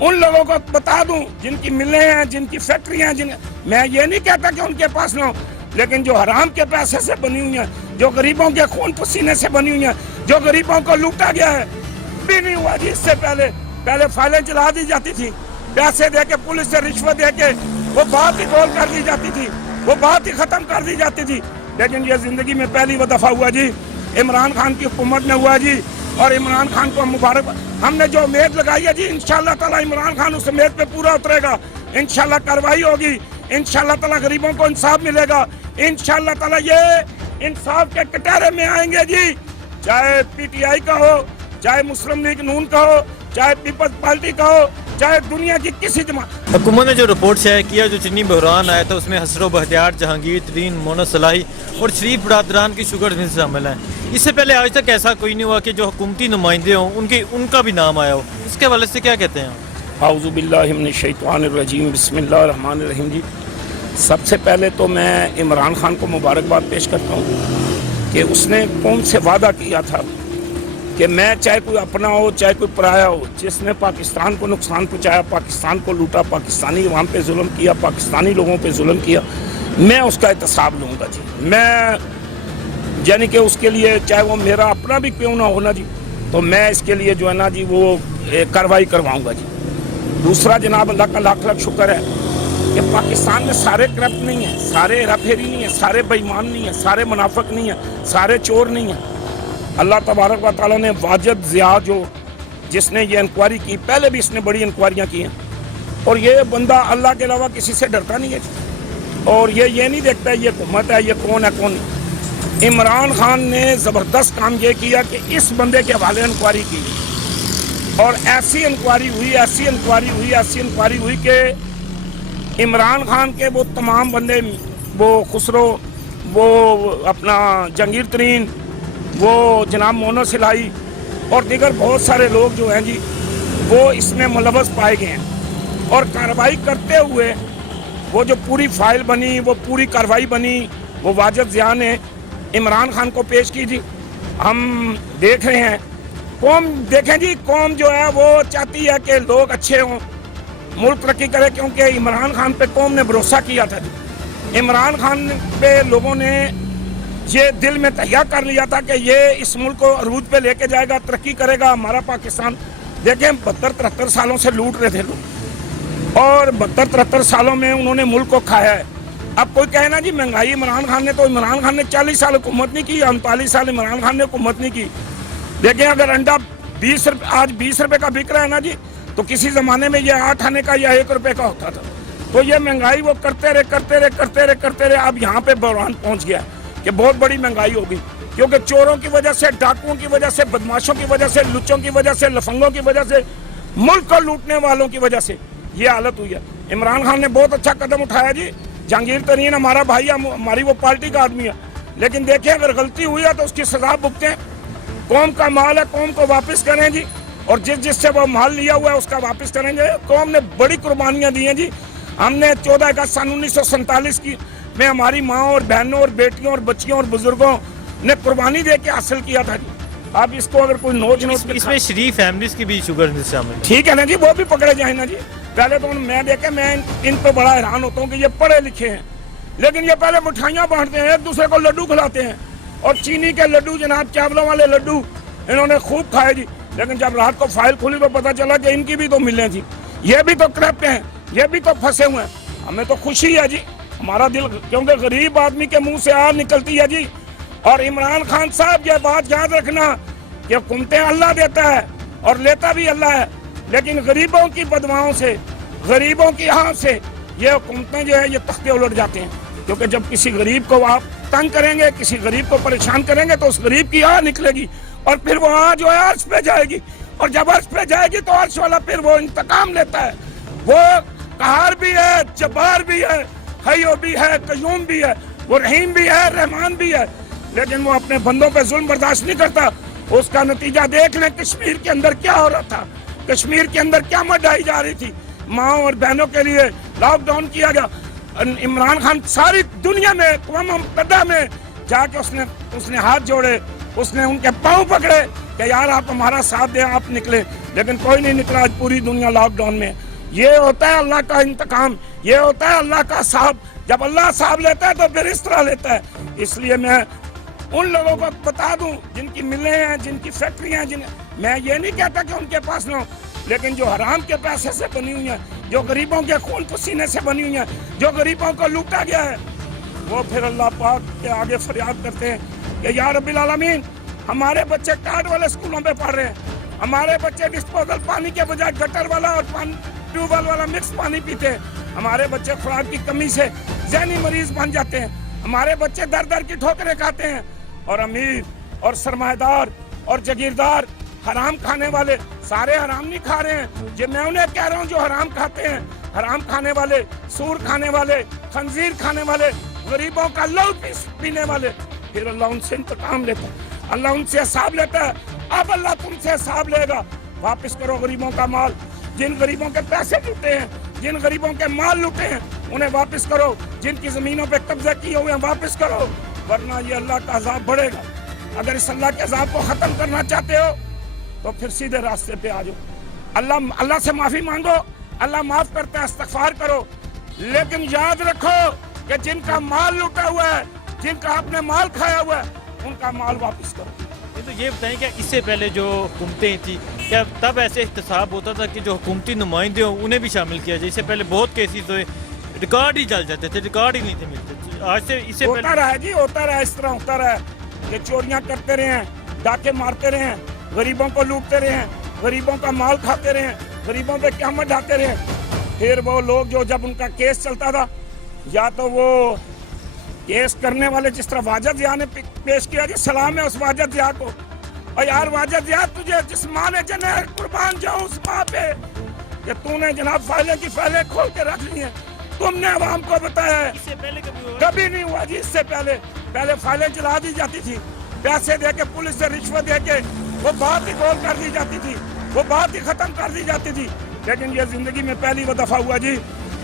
ان لوگوں کو بتا دوں جن کی ملیں ہیں، جن کی فیکٹریاں ہیں، میں یہ نہیں کہتا کہ ان کے پاس نہ ہو، لیکن جو حرام کے پیسے سے بنی ہوئی ہیں، جو غریبوں کے خون پسینے سے بنی ہوئی ہیں، جو غریبوں کو لوٹا گیا ہے، بھی نہیں ہوا جی۔ اس سے پہلے فائلیں چلا دی جاتی تھی، پیسے دے کے، پولیس سے رشوت دے کے وہ بات ہی گول کر دی جاتی تھی، وہ بات ہی ختم کر دی جاتی تھی۔ لیکن یہ زندگی میں پہلی وہ دفعہ ہوا جی، عمران خان کی حکومت میں ہوا جی، اور عمران خان کو مبارک۔ ہم نے جو امید لگائی ہے جی، انشاءاللہ تعالی عمران خان اس امید پہ پورا اترے گا، انشاءاللہ کارروائی ہوگی، انشاءاللہ تعالی غریبوں کو انصاف ملے گا، انشاءاللہ تعالی یہ انصاف کے کٹہرے میں آئیں گے جی، چاہے پی ٹی آئی کا ہو، چاہے مسلم لیگ نون کا ہو، چاہے پیپلز پارٹی کا ہو، چاہے دنیا کی کسی جماعت۔ حکومت نے جو رپورٹ شائع کیا، جو چنی بحران آیا تھا، اس میں حسر و بختیار، جہانگیر ترین، مونا صلاحی اور شریف برادران کی شوگر مل شامل ہیں۔ اس سے پہلے آج تک ایسا کوئی نہیں ہوا کہ جو حکومتی نمائندے ہوں ان کا بھی نام آیا ہو۔ اس کے حوالے سے کیا کہتے ہیں؟ اعوذ باللہ من الشیطان الرجیم، بسم اللہ الرحمن الرحیم جی۔ سب سے پہلے تو میں عمران خان کو مبارکباد پیش کرتا ہوں کہ اس نے قوم سے وعدہ کیا تھا کہ میں، چاہے کوئی اپنا ہو چاہے کوئی پرایا ہو، جس نے پاکستان کو نقصان پہنچایا، پاکستان کو لوٹا، پاکستانی عوام پہ ظلم کیا، پاکستانی لوگوں پہ ظلم کیا، میں اس کا احتساب لوں گا جی۔ میں یعنی کہ اس کے لیے چاہے وہ میرا اپنا بھی کیوں نہ ہونا جی، تو میں اس کے لیے جو ہے نا جی وہ کارروائی کرواؤں گا جی۔ دوسرا جناب، اللہ کا لاکھ لاکھ شکر ہے کہ پاکستان میں سارے کرپٹ نہیں ہیں، سارے ہیرا پھیری نہیں ہیں، سارے بے ایمان نہیں ہیں، سارے منافق نہیں ہیں، سارے چور نہیں ہیں۔ اللہ تبارک و تعالیٰ نے واجد ضیاء جو جس نے یہ انکوائری کی، پہلے بھی اس نے بڑی انکوائریاں کی ہیں، اور یہ بندہ اللہ کے علاوہ کسی سے ڈرتا نہیں ہے جی، اور یہ نہیں دیکھتا ہے یہ حکومت ہے، یہ کون ہے کون نہیں۔ عمران خان نے زبردست کام یہ کیا کہ اس بندے کے حوالے انکوائری کی، اور ایسی انکوائری ہوئی کہ عمران خان کے وہ تمام بندے، وہ خسرو، وہ اپنا جہانگیر ترین، وہ جناب مونا صلاحی اور دیگر بہت سارے لوگ جو ہیں جی، وہ اس میں ملوث پائے گئے ہیں، اور کارروائی کرتے ہوئے وہ جو پوری فائل بنی، وہ پوری کارروائی بنی، وہ واجد ضیاء نے عمران خان کو پیش کی جی۔ ہم دیکھ رہے ہیں قوم، دیکھیں جی، قوم جو ہے وہ چاہتی ہے کہ لوگ اچھے ہوں، ملک ترقی کرے، کیونکہ عمران خان پہ قوم نے بھروسہ کیا تھا جی۔ عمران خان پہ لوگوں نے یہ دل میں تہیا کر لیا تھا کہ یہ اس ملک کو عروج پہ لے کے جائے گا، ترقی کرے گا، ہمارا پاکستان۔ دیکھیں 72-73 سالوں سے لوٹ رہے تھے لوگ، اور 72-73 سالوں میں انہوں نے ملک کو کھایا ہے۔ اب کوئی کہے نا جی مہنگائی عمران خان نے، تو عمران خان نے 40 سال حکومت نہیں کی، 39 سال عمران خان نے حکومت نہیں کی۔ دیکھیں اگر انڈا 20 روپے آج 20 روپے کا بک رہا ہے نا جی، تو کسی زمانے میں یہ 8 آنے کا یا 1 روپے کا ہوتا تھا۔ تو یہ مہنگائی وہ کرتے رہے، اب یہاں پہ بحران پہنچ گیا کہ بہت بڑی مہنگائی ہوگی، کیونکہ چوروں کی وجہ سے، ڈاکوؤں کی وجہ سے، بدماشوں کی وجہ سے، لچوں کی وجہ سے، لفنگوں کی وجہ سے، ملک کو لوٹنے والوں کی وجہ سے یہ حالت ہوئی ہے۔ عمران خان نے بہت اچھا قدم اٹھایا جی۔ جہانگیر ترین ہمارا بھائی ہے، ہماری وہ پارٹی کا آدمی ہے، لیکن دیکھیں اگر غلطی ہوئی ہے تو اس کی سزا بھگتیں۔ قوم کا مال ہے، قوم کو واپس کریں جی، اور جس سے وہ مال لیا ہوا ہے اس کا واپس کریں گے۔ قوم نے بڑی قربانیاں دی ہیں جی۔ ہم نے 14 اگست سن 1947 کی میں ہماری ماں اور بہنوں اور بیٹیوں اور بچیوں اور بزرگوں نے قربانی دے کے حاصل کیا تھا جی۔ اب اس کو اگر کوئی نوچ اس میں شریف فیملیز کی بھی شوگر شامل ہے، ٹھیک ہے نا جی، وہ بھی پکڑے جائیں نا جی۔ پہلے تو میں ان پہ بڑا حیران ہوتا ہوں کہ یہ پڑھے لکھے ہیں، لیکن یہ پہلے مٹھائیاں بانٹتے ہیں، ایک دوسرے کو لڈو کھلاتے ہیں، اور چینی کے لڈو، جناب چاولوں والے لڈو انہوں نے خوب کھائے جی۔ لیکن جب رات کو فائل کھلی تو پتہ چلا کہ ان کی بھی تو ملیں تھی، یہ بھی تو کرپٹ ہیں، یہ بھی تو پھنسے ہوئے ہیں۔ ہمیں تو خوشی ہے جی، ہمارا دل، کیونکہ غریب آدمی کے منہ سے آگ نکلتی ہے جی۔ اور عمران خان صاحب یہ بات یاد رکھنا کہ حکومتیں اللہ دیتا ہے اور لیتا بھی اللہ ہے، لیکن غریبوں کی بددعاؤں سے، غریبوں کی ہاں سے یہ حکومتیں جو ہے یہ تختے الٹ جاتے ہیں، کیونکہ جب کسی غریب کو آپ تنگ کریں گے، کسی غریب کو پریشان کریں گے، تو اس غریب کی آہ نکلے گی، اور پھر وہ آہ جو ہے عرش پہ جائے گی، اور جب عرش پہ جائے گی تو عرش والا پھر وہ انتقام لیتا ہے۔ وہ قہار بھی ہے، جبار بھی ہے، حیو بھی ہے، قیوم بھی ہے، وہ رحیم بھی ہے، رحمان بھی ہے، لیکن وہ اپنے بندوں پہ ظلم برداشت نہیں کرتا۔ اس کا نتیجہ دیکھ لیں کشمیر کے اندر کیا ہو رہا تھا، کشمیر کے اندر کیا مت ڈائی جا رہی تھی، ماں اور بہنوں کے لیے لاک ڈاؤن کیا گیا۔ عمران خان ساری دنیا میں، اقوام متحدہ میں جا کے اس نے ہاتھ جوڑے، اس نے ان کے پاؤں پکڑے، کہ یار آپ ہمارا ساتھ دیں, آپ نکلیں, لیکن کوئی نہیں نکلا. آج پوری دنیا لاک ڈاؤن میں. یہ ہوتا ہے اللہ کا انتقام, یہ ہوتا ہے اللہ کا حساب. جب اللہ حساب لیتا ہے تو پھر اس طرح لیتا ہے. اس لیے میں ان لوگوں کو بتا دوں جن کی ملیں ہیں, جن کی فیکٹریاں ہیں, میں یہ نہیں کہتا کہ ان کے پاس نہ ہو, لیکن جو حرام کے پیسے سے بنی ہوئی ہیں, جو غریبوں کے خون پسینے سے بنی ہوئی ہیں, جو غریبوں کو لوٹا گیا ہے, وہ پھر اللہ پاک کے آگے فریاد کرتے ہیں کہ یا رب العالمین, ہمارے بچے کارڈ والے اسکولوں میں پڑھ رہے ہیں, ہمارے بچے ڈسپوزل پانی کے بجائے گٹر والا اور ٹیوب ویل والا مکس پانی پیتے ہیں, ہمارے بچے خوراک کی کمی سے ذہنی مریض بن جاتے ہیں, ہمارے بچے در در کی ٹھوکریں کھاتے ہیں. اور امیر اور سرمایہ دار اور جاگیردار حرام کھانے والے سارے حرام نہیں کھا رہے ہیں. یہ میں انہیں کہہ رہا ہوں جو حرام کھاتے ہیں, حرام کھانے والے, سور کھانے والے, خنزیر کھانے والے, غریبوں کا لہو پینے والے, پھر اللہ ان سے انتقام لیتا ہے, اللہ ان سے حساب لیتا ہے. اب اللہ تم سے حساب لے گا. واپس کرو غریبوں کا مال, جن غریبوں کے پیسے لوٹے ہیں, جن غریبوں کے مال لوٹے ہیں, انہیں واپس کرو. جن کی زمینوں پہ قبضہ کیے ہوئے ہیں واپس کرو, ورنہ یہ اللہ کا عذاب بڑھے گا. اگر اس اللہ کے عذاب کو ختم کرنا چاہتے ہو تو پھر سیدھے راستے پہ آ جاؤ. اللہ سے معافی مانگو, اللہ معاف کرتا ہے, استغفار کرو, لیکن یاد رکھو کہ جن کا مال لوٹا ہوا ہے, جن کا آپ نے مال کھایا ہوا ہے, ان کا مال واپس کرو. تو یہ بتائیں کہ اس سے پہلے جو حکومتیں تھیں, کیا تب ایسے احتساب ہوتا تھا کہ جو حکومتی نمائندے ہوں انہیں بھی شامل کیا جائے؟ اس سے پہلے بہت کیسز ہوئے, ریکارڈ ہی جل جاتے تھے, ریکارڈ ہی نہیں تھے ملتے. آج سے اس سے ہوتا رہا جی, ہوتا رہا, اس طرح ہوتا رہا. یہ چوریاں کرتے رہے ہیں, ڈاکے مارتے رہے ہیں, غریبوں کو لوٹتے رہے ہیں, غریبوں کا مال کھاتے رہے ہیں, غریبوں پہ قیامت ڈھاتے رہے ہیں. پھر وہ لوگ جو جب ان کا کیس چلتا تھا, یا تو وہ کیس کرنے والے جس طرح واجد ضیاء نے پیش کیا, جی سلام ہے اس واجد ضیاء کو, اور یار واجد ضیاء تجھے جس ماں نے جنہیں قربان جاؤ اس ماں پہ کہ تو نے جناب فائلیں کی فائلیں کھول کے رکھ لی ہیں, تم نے عوام کو بتایا ہے. اس سے پہلے کبھی نہیں ہوا جی. اس سے پہلے فائلیں جلا دی جاتی تھی, پیسے دے کے, پولیس سے رشوت دے کے وہ بات ہی گول کر دی جاتی تھی, وہ بات ہی ختم کر دی جاتی تھی. لیکن یہ زندگی میں پہلی دفعہ ہوا جی,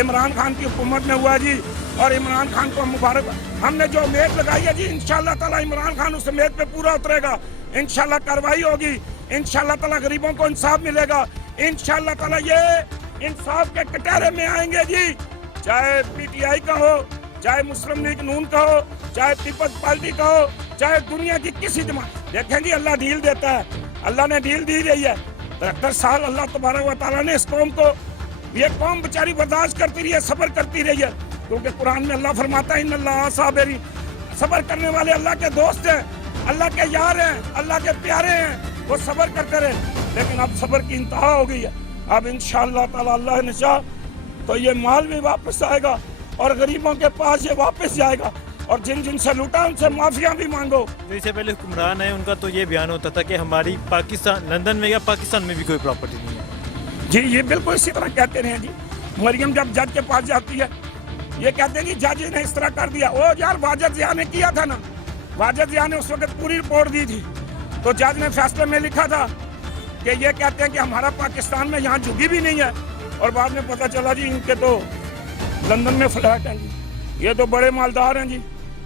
عمران خان کی حکومت میں ہوا جی, اور عمران خان کو مبارک. ہم نے جو امید لگائی ہے جی, انشاءاللہ تعالی عمران خان اس امید پہ پورا اترے گا, انشاءاللہ کارروائی ہوگی, انشاءاللہ تعالی غریبوں کو انصاف ملے گا, انشاءاللہ تعالی یہ انصاف کے کٹہرے میں آئیں گے جی. چاہے پی ٹی آئی کا ہو, چاہے مسلم لیگ نون کا ہو, چاہے پیپلز پارٹی کا ہو, چاہے دنیا کی کسی جماعت. دیکھیں جی اللہ ڈھیل دیتا ہے, اللہ نے ڈھیل دی رہی ہے. 73 سال اللہ تبارک و تعالیٰ نے اس قوم کو, یہ قوم بیچاری برداشت کرتی رہی ہے, صبر کرتی رہی ہے, کیونکہ قرآن میں اللہ فرماتا ہے ان اللہ صابرین, صبر کرنے والے اللہ کے دوست ہیں, اللہ کے یار ہیں, اللہ کے پیارے ہیں, وہ صبر کرتے رہے. لیکن اب صبر کی انتہا ہو گئی ہے. اب انشاءاللہ تعالی اللہ نے چاہا تو یہ مال بھی واپس آئے گا, اور غریبوں کے پاس یہ واپس جائے گا, اور جن جن سے لوٹا ان سے معافیاں بھی مانگو. جو اس سے پہلے حکمران ہیں ان کا تو یہ بیان ہوتا تھا کہ ہماری پاکستان, لندن میں یا پاکستان میں بھی کوئی پراپرٹی نہیں ہے. جی یہ بالکل اسی طرح کہتے رہے ہیں جی. مریم جب جج کے پاس جاتی ہے, یہ کہتے ہیں جی جج نے اس طرح کر دیا. او یار واجد ضیاء نے کیا تھا نا, واجد ضیاء نے اس وقت پوری رپورٹ دی تھی, تو جج نے فیصلے میں لکھا تھا کہ یہ کہتے ہیں کہ ہمارا پاکستان میں یہاں جھگی بھی نہیں ہے, اور بعد میں پتہ چلا جی ان کے تو لندن میں فلیٹ ہیں جی, یہ تو بڑے مالدار ہیں جی.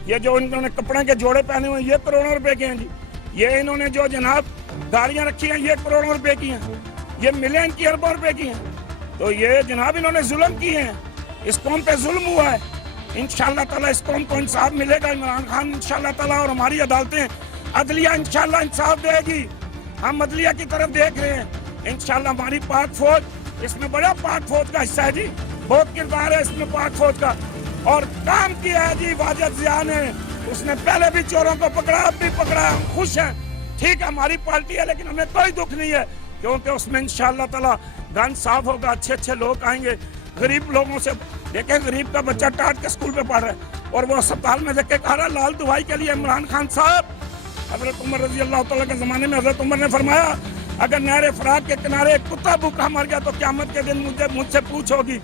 یہ جو انہوں نے کپڑے کے جوڑے پہنے ہوئے ہیں یہ کروڑوں روپے کے ہیں جی. یہ انہوں نے جو جناب گاڑیاں رکھی ہیں یہ کروڑوں روپے کی ہیں, یہ ملین کی اربوں روپے کی ہیں. تو یہ جناب انہوں نے ظلم کیے ہیں, اس قوم پہ ظلم ہوا ہے. انشاءاللہ تعالیٰ اس قوم کو انصاف ملے گا. عمران خان انشاءاللہ تعالیٰ اور ہماری عدالتیں, عدلیہ انشاءاللہ انصاف دے گی. ہم عدلیہ کی طرف دیکھ رہے ہیں. انشاءاللہ ہماری پاک فوج, اس میں بڑا پاک فوج کا حصہ ہے جی, بہت کردار ہے اس میں پاک فوج کا, اور کام کیا ہے جی واجد ضیاء نے. اس نے پہلے بھی چوروں کو پکڑا, اب بھی پکڑا. ہم خوش ہیں, ٹھیک ہے ہماری پارٹی ہے, لیکن ہمیں کوئی دکھ نہیں ہے, کیونکہ اس میں انشاءاللہ تعالیٰ گن صاف ہوگا, اچھے اچھے لوگ آئیں گے. غریب لوگوں سے دیکھیں, غریب کا بچہ ٹاٹ کے اسکول پہ پڑھ رہا ہے, اور وہ اسپتال میں دیکھ کے کہا رہا لال دوائی کے لیے عمران خان صاحب. حضرت عمر رضی اللہ تعالیٰ کے زمانے میں حضرت عمر نے فرمایا اگر نہر فرات کے کنارے ایک کتا بھوکا مر گیا تو قیامت کے دن مجھ سے پوچھ ہوگی,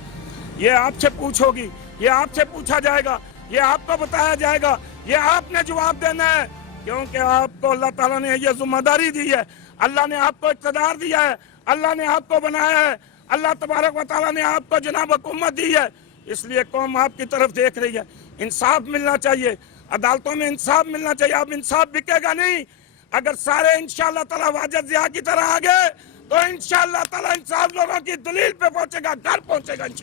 یہ آپ سے پوچھ ہوگی, یہ آپ سے پوچھا جائے گا, یہ آپ کو بتایا جائے گا, یہ آپ نے جواب دینا ہے, کیونکہ آپ کو اللہ تعالیٰ نے یہ ذمہ داری دی ہے, اللہ نے آپ کو اقتدار دیا ہے, اللہ نے آپ کو بنایا ہے, اللہ تبارک و تعالیٰ نے آپ کو جناب حکومت دی ہے. اس لیے قوم آپ کی طرف دیکھ رہی ہے. انصاف ملنا چاہیے, عدالتوں میں انصاف ملنا چاہیے. اب انصاف بکے گا نہیں, اگر سارے انشاءاللہ تعالی واجد ضیاء کی طرح آگے تو انشاءاللہ تعالی ان صاحب لوگوں کی دلیل پہ پہنچے گا، گھر پہنچے گا.